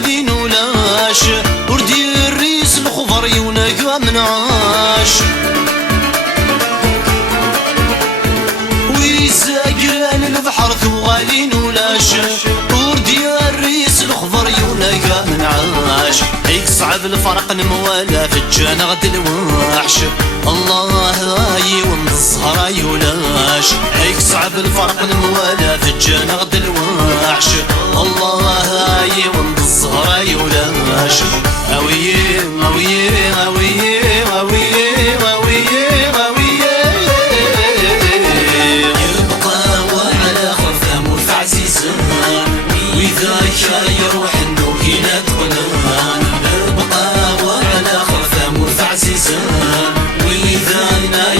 ثوالين ولاش وردي الريس الخضر يوناقا منعاش ويساقران البحر ثوالين ولاش وردي الريس الخضر يوناقا منعاش هيك صعب الفرق نموالا في الجانا غد الوحش الله هاي والزهرة يولاش هيك صعب الفرق نموالا في الجانا غد الوحش الله هاي والزهرة يولاش هويه هويه هويه هويه هويه هويه يبقى وعلى خرثة مرفع زيزان وإذا كان يروح النوكينات غنان يبقى وعلى خرثة مرفع زيزان وإذا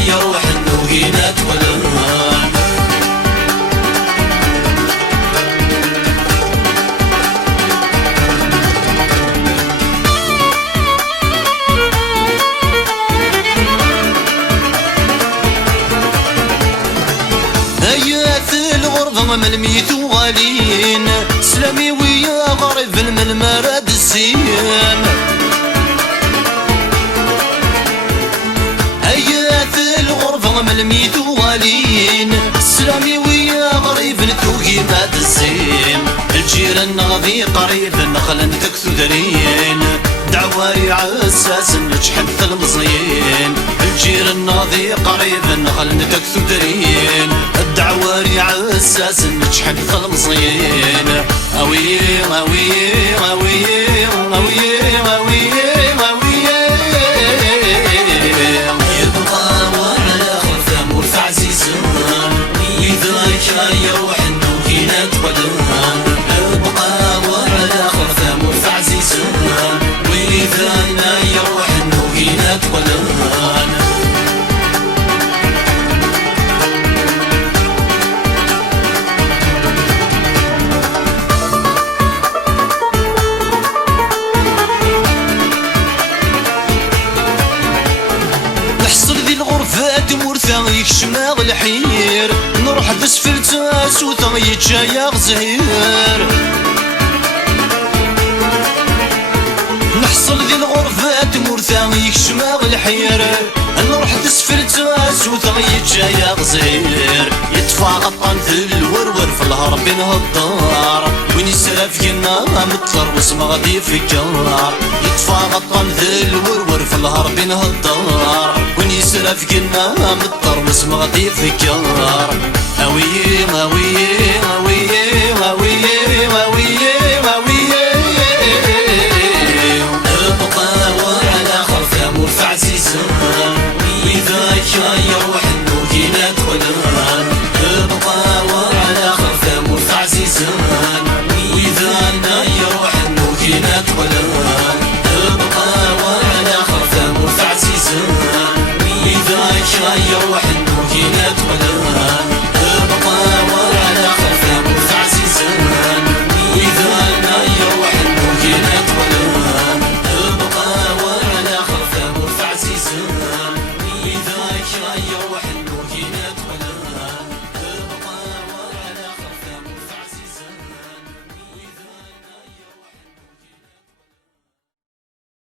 يروح النوكينات غنان من الميت وغالين سلامي ويا غريب من المراد السيام هيات الغرفة من الميت وغالين سلامي ويا غريب نتوقي ماد السيم الجيران غادي قريب نخل تكثو درين دعواري عساس نجحت المزيين الجيران غادي قريب نخل تكثو درين الدعواري عساس نجحت المزيين هويه هويه هويه هويه هويه هويه يبقى وعلى خرثة مرفع زيزان وإذا كان يروح النوكينات غدان يبقى وعلى خرثة مرفع زيزان وإذا يروح النوكينات غدان يكشماغ الحير نروح بسفل تاس وثغي جايا غزهير نحصل ذي الغرفات مرثا يكشماغ الحير نروح بسفل تاس وثغي جايا غزهير يدفع غطان ذي الورور في الهرب الدار وين يسرف ينا مطر واسمه غادي في الجار يدفع غطان ذي الورور في الهرب الدار وين يسرف ينا مطر واسمه غادي في الجار هويه هويه هويه هويه هويه هويه ابقى وعلى خرثة مرفع زيزان وإذا كان يروح النوكينات غنان ابقى وعلى خرثة مرفع زيزان وإذا يروح النوكينات غنان ابقى وعلى خرثة مرفع زيزان وإذا كان يروح النوكينات غنان